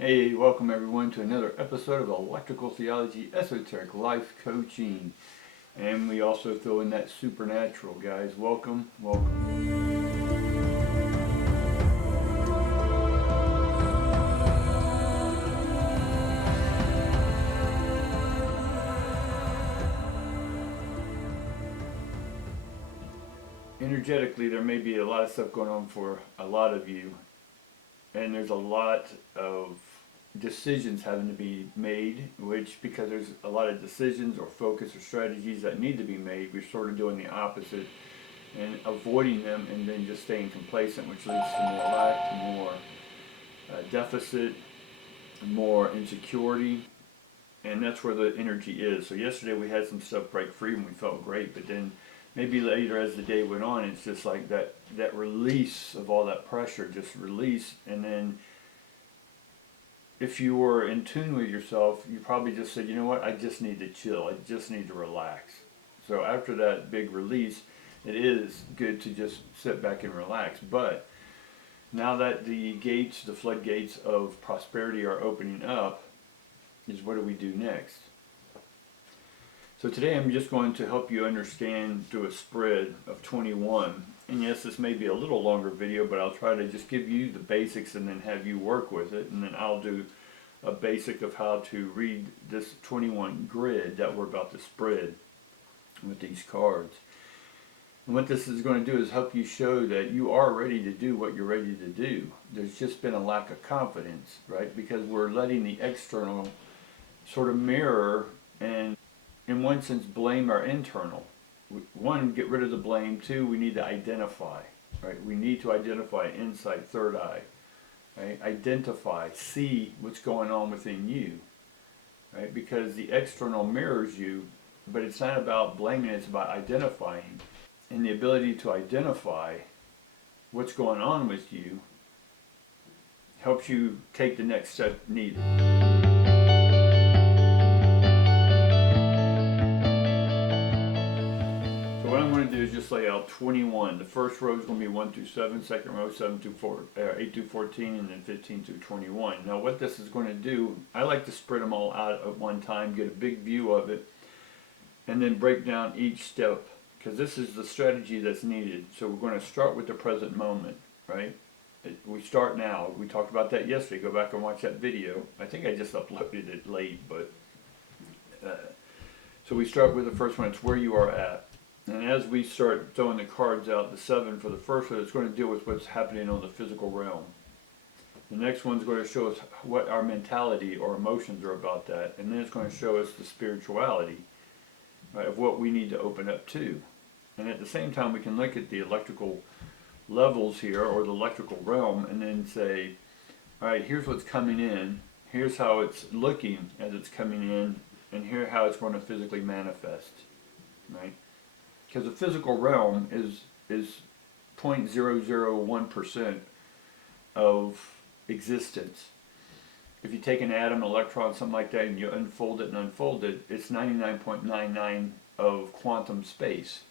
Hey, welcome everyone to another episode of Electrical Theology Esoteric Life Coaching. And we also throw in that supernatural, guys. Welcome, welcome. Energetically, there may be a lot of stuff going on for a lot of you. And there's a lot of decisions having to be made, which because there's a lot of decisions or focus or strategies that need to be made, we're sort of doing the opposite and avoiding them and then just staying complacent, which leads to more lack, more deficit, more insecurity, and that's where the energy is. So yesterday we had some stuff break free and we felt great, but then maybe later as the day went on, it's just like that release of all that pressure, just release. And then if you were in tune with yourself, you probably just said, you know what, I just need to chill, I just need to relax. So after that big release, it is good to just sit back and relax. But now that the gates, the floodgates of prosperity are opening up, is what do we do next? So today I'm just going to help you understand through a spread of 21. And yes, this may be a little longer video, but I'll try to just give you the basics and then have you work with it. And then I'll do a basic of how to read this 21 grid that we're about to spread with these cards. And what this is going to do is help you show that you are ready to do what you're ready to do. There's just been a lack of confidence, right? Because we're letting the external sort of mirror and in one sense blame our internal. One, get rid of the blame. Two, we need to identify, right? We need to identify insight, third eye, right? Identify, see what's going on within you, right? Because the external mirrors you, but it's not about blaming, it's about identifying. And the ability to identify what's going on with you helps you take the next step needed. What I'm going to do is just lay out 21. The first row is going to be 1 through 7, second row 7 through 4, 8 through 14, and then 15 through 21. Now what this is going to do, I like to spread them all out at one time, get a big view of it, and then break down each step, because this is the strategy that's needed. So we're going to start with the present moment, right? We start now. We talked about that yesterday. Go back and watch that video. I think I just uploaded it late, but so we start with the first one. It's where you are at. And as we start throwing the cards out, the 7 for the first one, it's going to deal with what's happening on the physical realm. The next one's going to show us what our mentality or emotions are about that. And then it's going to show us the spirituality, right, of what we need to open up to. And at the same time, we can look at the electrical levels here, or the electrical realm, and then say, all right, here's what's coming in. Here's how it's looking as it's coming in. And here's how it's going to physically manifest, right? Because the physical realm is 0.001% of existence. If you take an atom, electron, something like that, and you unfold it and unfold it, it's 99.99 of quantum space.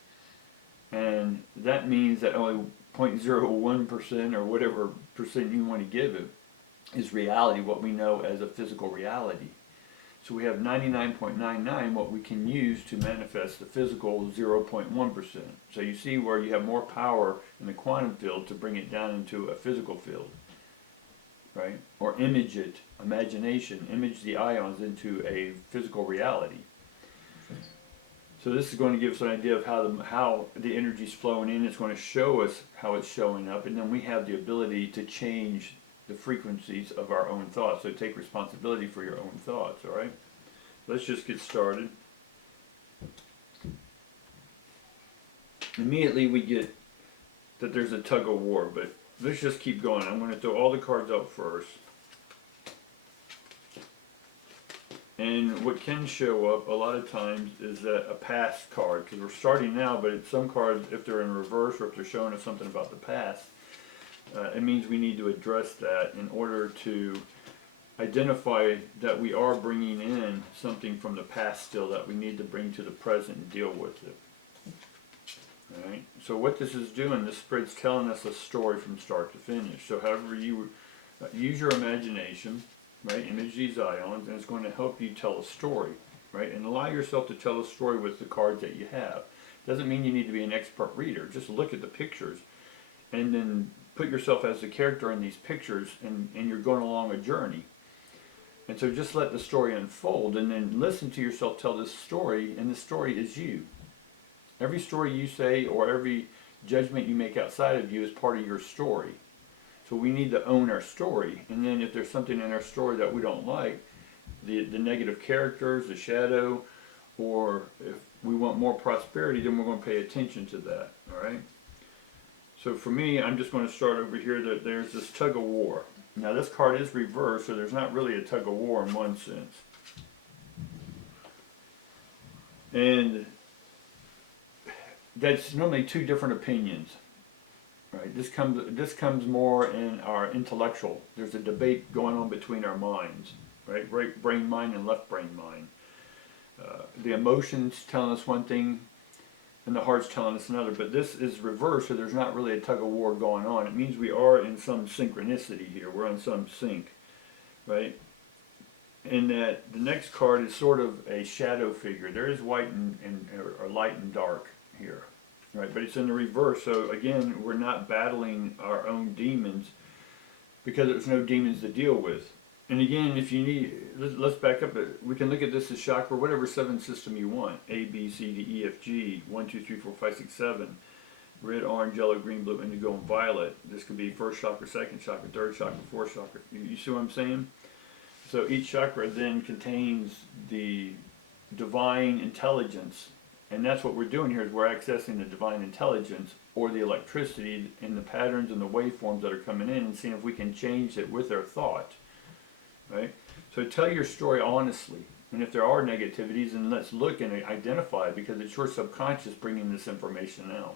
And that means that only 0.01% or whatever percent you want to give it is reality, what we know as a physical reality. So we have 99.99 what we can use to manifest the physical 0.1%. So you see where you have more power in the quantum field to bring it down into a physical field, right? Or image it, imagination, image the ions into a physical reality. So this is going to give us an idea of how the energy is flowing in. It's going to show us how it's showing up, and then we have the ability to change the frequencies of our own thoughts. So take responsibility for your own thoughts, all right? Let's just get started. Immediately we get that there's a tug of war, but let's just keep going. I'm going to throw all the cards out first. And what can show up a lot of times is that a past card, because we're starting now, but some cards, if they're in reverse or if they're showing us something about the past, it means we need to address that in order to identify that we are bringing in something from the past still that we need to bring to the present and deal with it. All right. So what this is doing, this spread's telling us a story from start to finish. So however you use your imagination, right? Image these ions, and it's going to help you tell a story, right? And allow yourself to tell a story with the cards that you have. Doesn't mean you need to be an expert reader. Just look at the pictures and then put yourself as the character in these pictures, and you're going along a journey. And so just let the story unfold, and then listen to yourself tell this story, and the story is you. Every story you say or every judgment you make outside of you is part of your story. So we need to own our story, and then if there's something in our story that we don't like, the negative characters, the shadow, or if we want more prosperity, then we're going to pay attention to that, all right? So for me, I'm just going to start over here that there's this tug of war. Now this card is reversed, so there's not really a tug of war in one sense. And that's normally two different opinions, right? This comes more in our intellectual. There's a debate going on between our minds, right? Right brain mind and left brain mind. The emotions telling us one thing, and the heart's telling us another. But this is reversed, so there's not really a tug of war going on. It means we are in some synchronicity here. We're on some sync, right? And that the next card is sort of a shadow figure. There is white or light and dark here, right? But it's in the reverse. So again, we're not battling our own demons because there's no demons to deal with. And again, if you need, let's back up. We can look at this as chakra, whatever 7 system you want. A, B, C, D, E, F, G, 1, 2, 3, 4, 5, 6, 7. Red, orange, yellow, green, blue, indigo, and violet. This could be first chakra, second chakra, third chakra, fourth chakra. You see what I'm saying? So each chakra then contains the divine intelligence. And that's what we're doing here, is we're accessing the divine intelligence or the electricity in the patterns and the waveforms that are coming in, and seeing if we can change it with our thought. Right? So tell your story honestly. And if there are negativities, then let's look and identify it, because it's your subconscious bringing this information out.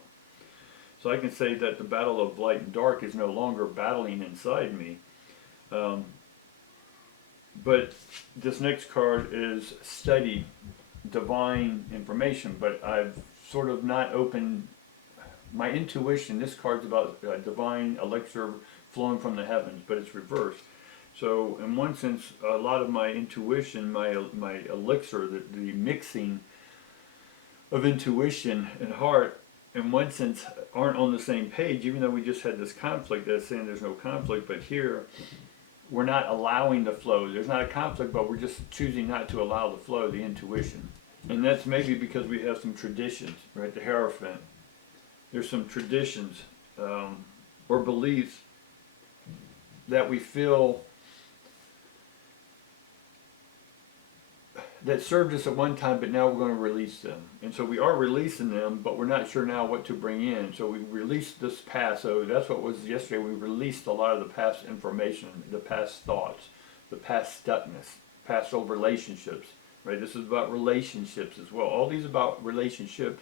So I can say that the battle of light and dark is no longer battling inside me. But this next card is study divine information, but I've sort of not opened my intuition. This card's about divine elixir flowing from the heavens, but it's reversed. So in one sense, a lot of my intuition, my elixir, the mixing of intuition and heart, in one sense, aren't on the same page, even though we just had this conflict. That's saying there's no conflict, but here, we're not allowing the flow. There's not a conflict, but we're just choosing not to allow the flow, the intuition. And that's maybe because we have some traditions, right? The Hierophant. There's some traditions or beliefs that we feel that served us at one time, but now we're going to release them. And so we are releasing them, but we're not sure now what to bring in. So we released this past. So that's what was yesterday. We released a lot of the past information, the past thoughts, the past stuckness, past old relationships. Right? This is about relationships as well. All these about relationship,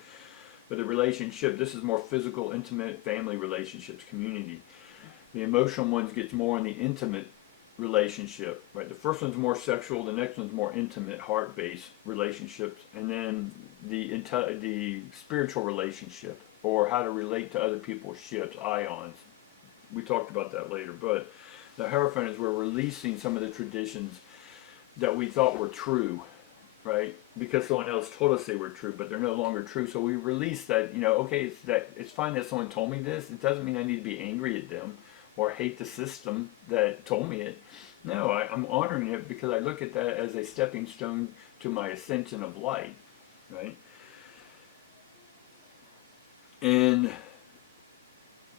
but the relationship, this is more physical, intimate, family relationships, community. The emotional ones gets more in the intimate relationship, right? The first one's more sexual, the next one's more intimate, heart-based relationships, and then the spiritual relationship, or how to relate to other people's ships, ions. We talked about that later, but the Hierophant is we're releasing some of the traditions that we thought were true, right? Because someone else told us they were true, but they're no longer true. So we release that, okay, it's fine that someone told me this. It doesn't mean I need to be angry at them or hate the system that told me it. No, I'm honoring it because I look at that as a stepping stone to my ascension of light, right? And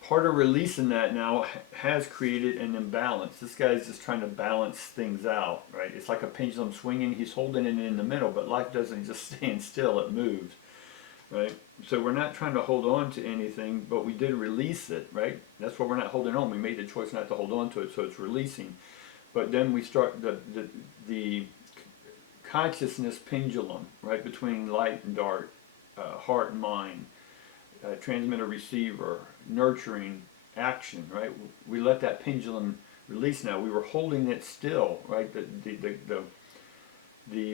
part of releasing that now has created an imbalance. This guy's just trying to balance things out, right? It's like a pendulum swinging. He's holding it in the middle, but life doesn't just stand still, it moves, right? So we're not trying to hold on to anything, but we did release it, right? That's why we're not holding on. We made the choice not to hold on to it, so it's releasing. But then we start the consciousness pendulum, right, between light and dark, heart and mind, transmitter, receiver, nurturing, action, right? We let that pendulum release now. We were holding it still, right? The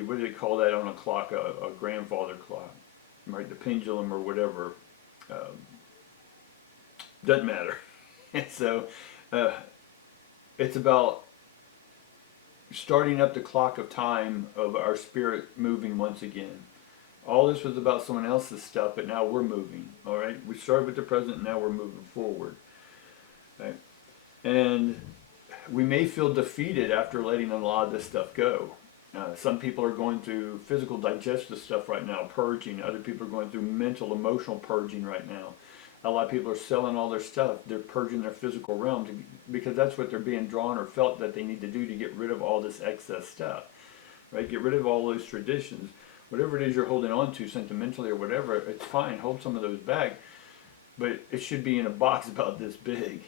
what do they call that on a clock? A grandfather clock, right? The pendulum or whatever. Doesn't matter. And so it's about starting up the clock of time of our spirit moving once again. All this was about someone else's stuff, but now we're moving. All right, we started with the present, now we're moving forward. Right, and we may feel defeated after letting a lot of this stuff go. Some people are going through physical digestive stuff right now, purging. Other people are going through mental, emotional purging right now. A lot of people are selling all their stuff. They're purging their physical realm because that's what they're being drawn or felt that they need to do to get rid of all this excess stuff. Right? Get rid of all those traditions. Whatever it is you're holding on to sentimentally or whatever, it's fine. Hold some of those back. But it should be in a box about this big.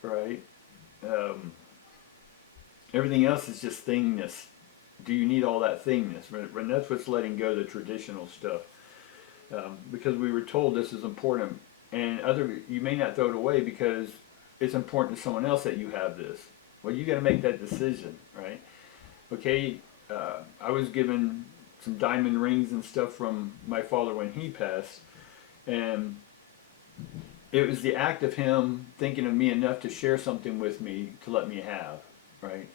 Right? Everything else is just thingness. Do you need all that thingness? And that's what's letting go of the traditional stuff. Because we were told this is important. And you may not throw it away because it's important to someone else that you have this. Well, you got to make that decision, right? Okay, I was given some diamond rings and stuff from my father when he passed, and it was the act of him thinking of me enough to share something with me to let me have, right?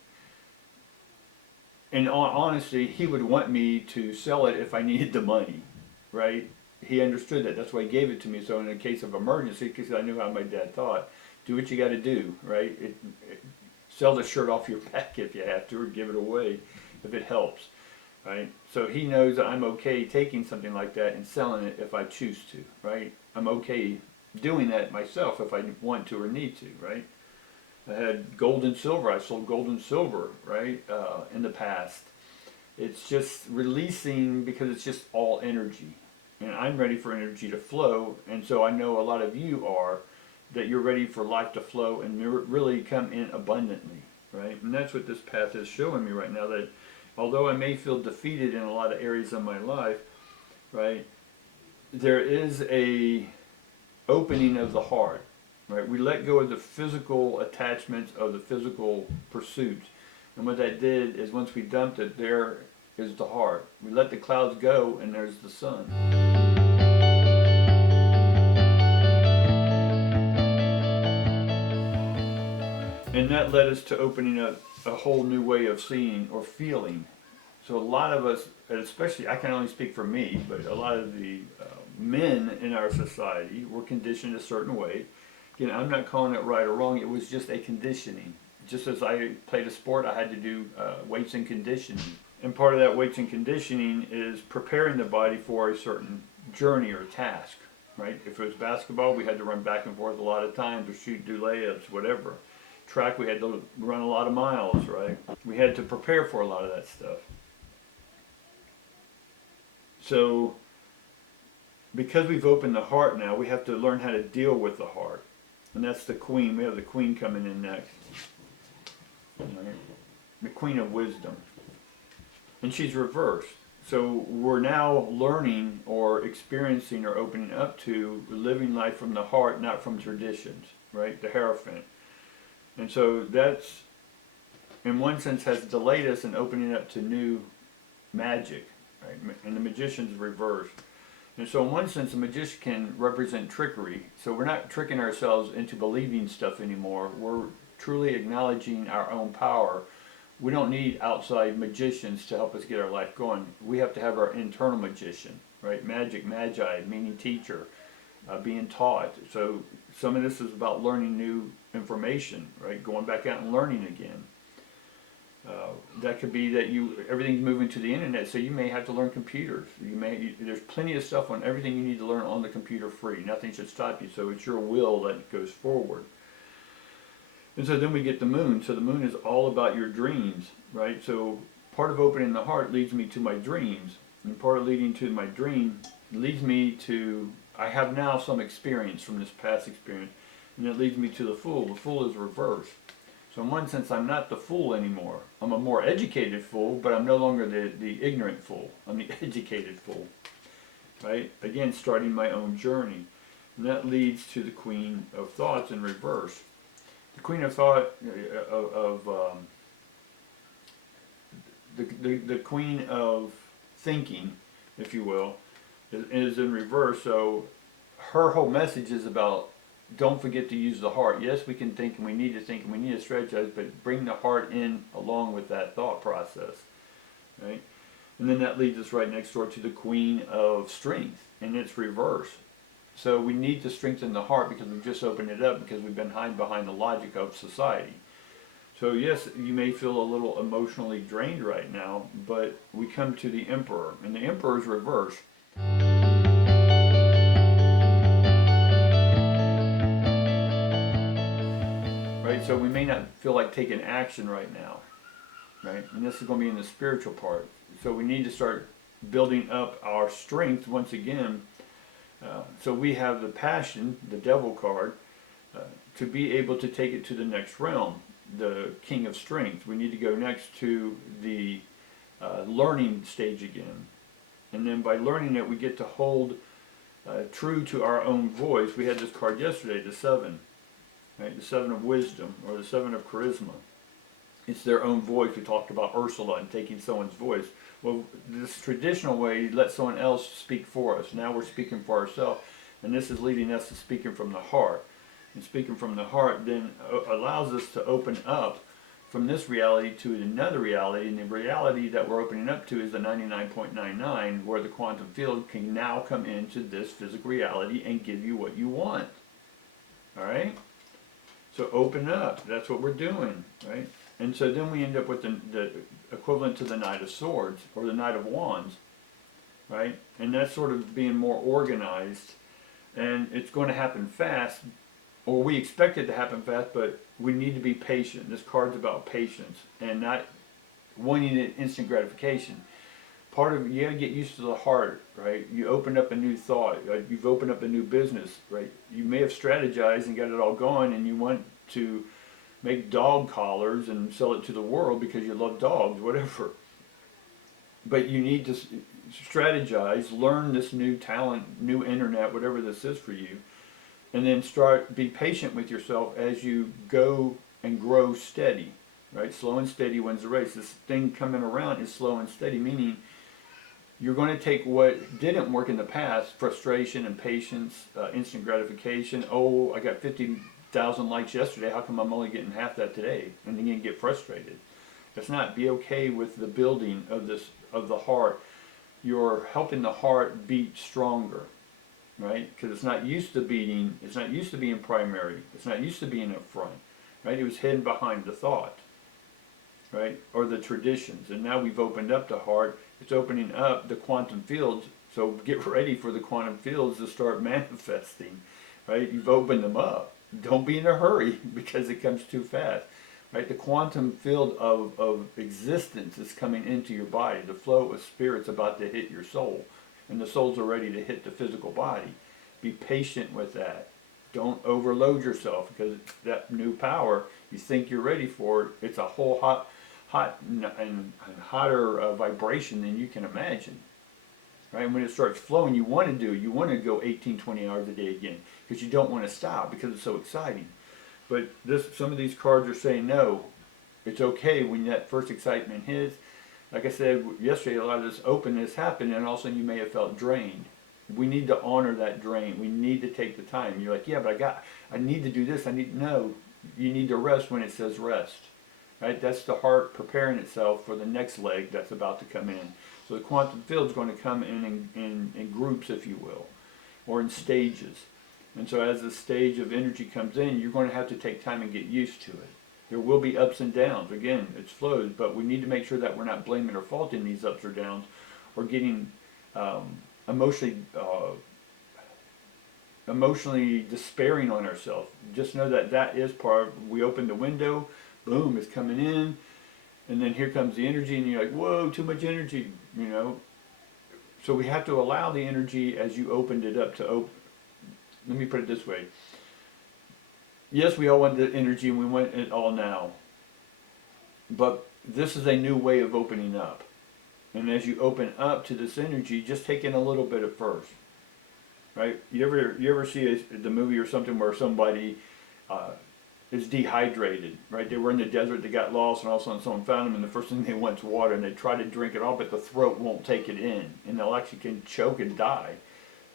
And honestly, he would want me to sell it if I needed the money, right? He understood that. That's why he gave it to me. So in a case of emergency, because I knew how my dad thought, do what you got to do, right? Sell the shirt off your back if you have to, or give it away if it helps, right? So he knows that I'm okay taking something like that and selling it if I choose to, right? I'm okay doing that myself if I want to or need to, right? I had gold and silver. I sold gold and silver, right, in the past. It's just releasing because it's just all energy. And I'm ready for energy to flow, and so I know a lot of you are, that you're ready for life to flow and really come in abundantly, right? And that's what this path is showing me right now, that although I may feel defeated in a lot of areas of my life, right, there is a opening of the heart, right? We let go of the physical attachments of the physical pursuits. And what that did is once we dumped it, there is the heart. We let the clouds go and there's the sun. And that led us to opening up a whole new way of seeing or feeling. So a lot of us, and especially, I can only speak for me, but a lot of the men in our society were conditioned a certain way. Again, I'm not calling it right or wrong, it was just a conditioning. Just as I played a sport, I had to do weights and conditioning. And part of that weights and conditioning is preparing the body for a certain journey or task, right? If it was basketball, we had to run back and forth a lot of times or do layups, whatever. Track, we had to run a lot of miles, right? We had to prepare for a lot of that stuff. So, because we've opened the heart now, we have to learn how to deal with the heart. And that's the queen. We have the queen coming in next. Right? The queen of wisdom. And she's reversed. So we're now learning or experiencing or opening up to living life from the heart, not from traditions, right? The Hierophant. And so that's, in one sense, has delayed us in opening up to new magic, right? And the magician's reversed. And so in one sense, a magician can represent trickery. So we're not tricking ourselves into believing stuff anymore. We're truly acknowledging our own power. We don't need outside magicians to help us get our life going. We have to have our internal magician, right? Magic, magi, meaning teacher, being taught. So some of this is about learning new information, right? Going back out and learning again. That could be that everything's moving to the internet, so you may have to learn computers. There's plenty of stuff on everything you need to learn on the computer free. Nothing should stop you, so it's your will that goes forward. And so then we get the moon. So the moon is all about your dreams, right? So part of opening the heart leads me to my dreams. And part of leading to my dream leads me to, I have now some experience from this past experience, and it leads me to the fool. The fool is reversed. So in one sense, I'm not the fool anymore. I'm a more educated fool, but I'm no longer the ignorant fool. I'm the educated fool, right? Again, starting my own journey. And that leads to the Queen of Thoughts in reverse. The Queen of Thought, the Queen of Thinking, if you will, is in reverse. So her whole message is about don't forget to use the heart. Yes, we can think and we need to think and we need to strategize, but bring the heart in along with that thought process, right? And then that leads us right next door to the Queen of Strength, and it's reverse. So we need to strengthen the heart because we've just opened it up because we've been hiding behind the logic of society. So yes, you may feel a little emotionally drained right now, but we come to the Emperor, and the Emperor is reverse. Right, so we may not feel like taking action right now, right? And this is going to be in the spiritual part. So we need to start building up our strength once again. So we have the passion, the devil card, to be able to take it to the next realm, the King of Strength. We need to go next to the learning stage again. And then by learning it, we get to hold true to our own voice. We had this card yesterday, the 7. Right, the 7 of wisdom, or the 7 of charisma. It's their own voice. We talked about Ursula and taking someone's voice. Well, this traditional way, you let someone else speak for us. Now we're speaking for ourselves, and this is leading us to speaking from the heart. And speaking from the heart then allows us to open up from this reality to another reality, and the reality that we're opening up to is the 99.99, where the quantum field can now come into this physical reality and give you what you want. All right? So open up. That's what we're doing, right? And so then we end up with the equivalent to the Knight of Swords, or the Knight of Wands, right? And that's sort of being more organized, and it's going to happen fast, or we expect it to happen fast, but we need to be patient. This card's about patience and not wanting it instant gratification. Part of, you got to get used to the heart, right? You open up a new thought, you've opened up a new business, right? You may have strategized and got it all going, and you want to make dog collars and sell it to the world because you love dogs, whatever. But you need to strategize, learn this new talent, new internet, whatever this is for you, and then be patient with yourself as you go and grow steady, right? Slow and steady wins the race. This thing coming around is slow and steady, meaning you're going to take what didn't work in the past, frustration, impatience, instant gratification. Oh, I got 50,000 likes yesterday. How come I'm only getting half that today? And then you get frustrated. That's not. Be okay with the building of the heart. You're helping the heart beat stronger, right? Because it's not used to beating. It's not used to being primary. It's not used to being up front, right? It was hidden behind the thought, right? Or the traditions. And now we've opened up the heart. It's opening up the quantum fields, so get ready for the quantum fields to start manifesting, right? You've opened them up. Don't be in a hurry because it comes too fast, right? The quantum field of existence is coming into your body. The flow of spirit's about to hit your soul, and the soul's are ready to hit the physical body. Be patient with that. Don't overload yourself, because that new power, you think you're ready for it, it's a whole hot and hotter vibration than you can imagine, right? And when it starts flowing, you want to go 18, 20 hours a day again, because you don't want to stop because it's so exciting. But some of these cards are saying no, it's okay when that first excitement hits. Like I said yesterday, a lot of this openness happened, and all of a sudden you may have felt drained. We need to honor that drain. We need to take the time. You're like, yeah, but I need to do this. No, you need to rest when it says rest. Right? That's the heart preparing itself for the next leg that's about to come in. So the quantum field is going to come in groups, if you will, or in stages. And so as the stage of energy comes in, you're going to have to take time and get used to it. There will be ups and downs. Again, it's flows, but we need to make sure that we're not blaming or faulting these ups or downs, or getting emotionally despairing on ourselves. Just know that is part. We open the window. Boom, it's coming in, and then here comes the energy, and you're like, whoa, too much energy, you know. So we have to allow the energy as you opened it up to open. Let me put it this way. Yes, we all want the energy, and we want it all now. But this is a new way of opening up. And as you open up to this energy, just take in a little bit at first. Right? You ever see the movie or something where somebody is dehydrated, right? They were in the desert, they got lost, and all of a sudden someone found them, and the first thing they want is water, and they try to drink it all, but the throat won't take it in, and they'll actually can choke and die.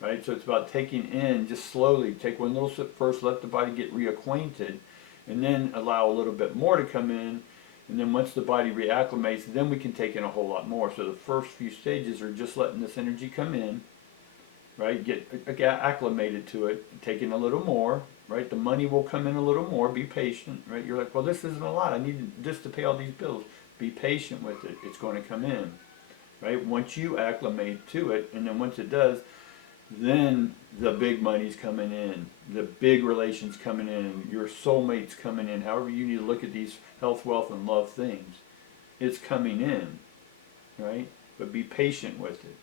right? So it's about taking in, just slowly, take one little sip first, let the body get reacquainted, and then allow a little bit more to come in, and then once the body reacclimates, then we can take in a whole lot more. So the first few stages are just letting this energy come in, right? Get acclimated to it, take in a little more, right? The money will come in a little more, be patient, right? You're like, well, this isn't a lot, I need this to pay all these bills. Be patient with it, it's going to come in, right? Once you acclimate to it, and then once it does, then the big money's coming in, the big relations coming in, your soulmates coming in, however you need to look at these health, wealth, and love things. It's coming in, right? But be patient with it.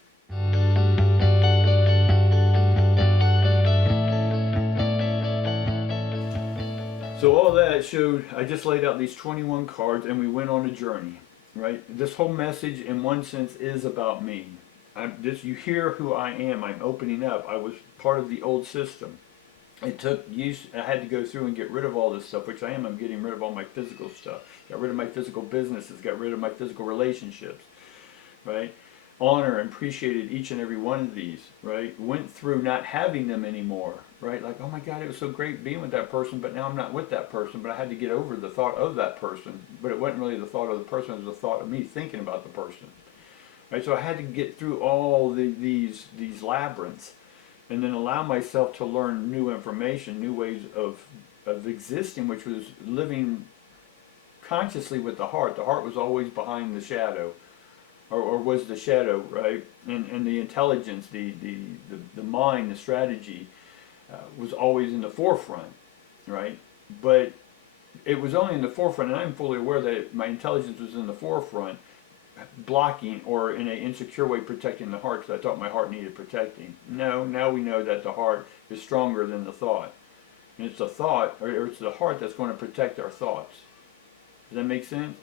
So all that showed, I just laid out these 21 cards and we went on a journey, right? This whole message in one sense is about me. You hear who I am. I'm opening up. I was part of the old system. It took use. I had to go through and get rid of all this stuff, which I am. I'm getting rid of all my physical stuff. Got rid of my physical businesses. Got rid of my physical relationships, right? Honor and appreciated each and every one of these, right? Went through not having them anymore, right? Like, oh my God, it was so great being with that person, but now I'm not with that person. But I had to get over the thought of that person. But it wasn't really the thought of the person. It was the thought of me thinking about the person. Right, so I had to get through all these labyrinths, and then allow myself to learn new information, new ways of existing, which was living consciously with the heart. The heart was always behind the shadow, or was the shadow, right? And the intelligence, the mind, the strategy was always in the forefront, right? But it was only in the forefront, and I'm fully aware that my intelligence was in the forefront, blocking or in an insecure way protecting the heart, because I thought my heart needed protecting. No, now we know that the heart is stronger than the thought. And it's the thought, or it's the heart that's going to protect our thoughts. Does that make sense?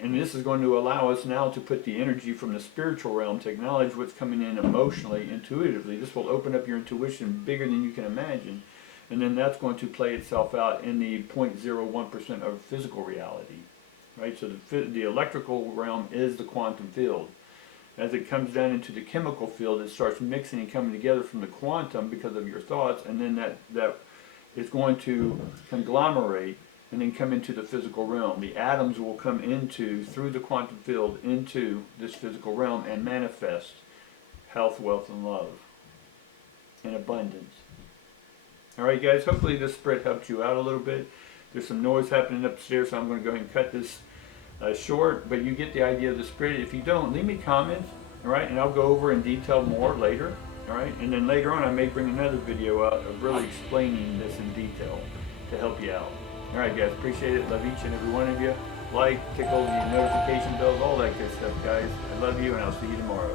And this is going to allow us now to put the energy from the spiritual realm to acknowledge what's coming in emotionally, intuitively. This will open up your intuition bigger than you can imagine. And then that's going to play itself out in the 0.01% of physical reality. Right, so the electrical realm is the quantum field. As it comes down into the chemical field, it starts mixing and coming together from the quantum because of your thoughts, and then that is going to conglomerate and then come into the physical realm. The atoms will come through the quantum field into this physical realm and manifest health, wealth, and love and abundance. All right, guys, hopefully this spread helped you out a little bit. There's some noise happening upstairs, so I'm going to go ahead and cut this short, but you get the idea of the spread. If you don't, leave me comments, all right, and I'll go over in detail more later, all right, and then later on I may bring another video out of really explaining this in detail to help you out. All right, guys, appreciate it. Love each and every one of you. Like, tick over the notification bells, all that good stuff, guys. I love you, and I'll see you tomorrow.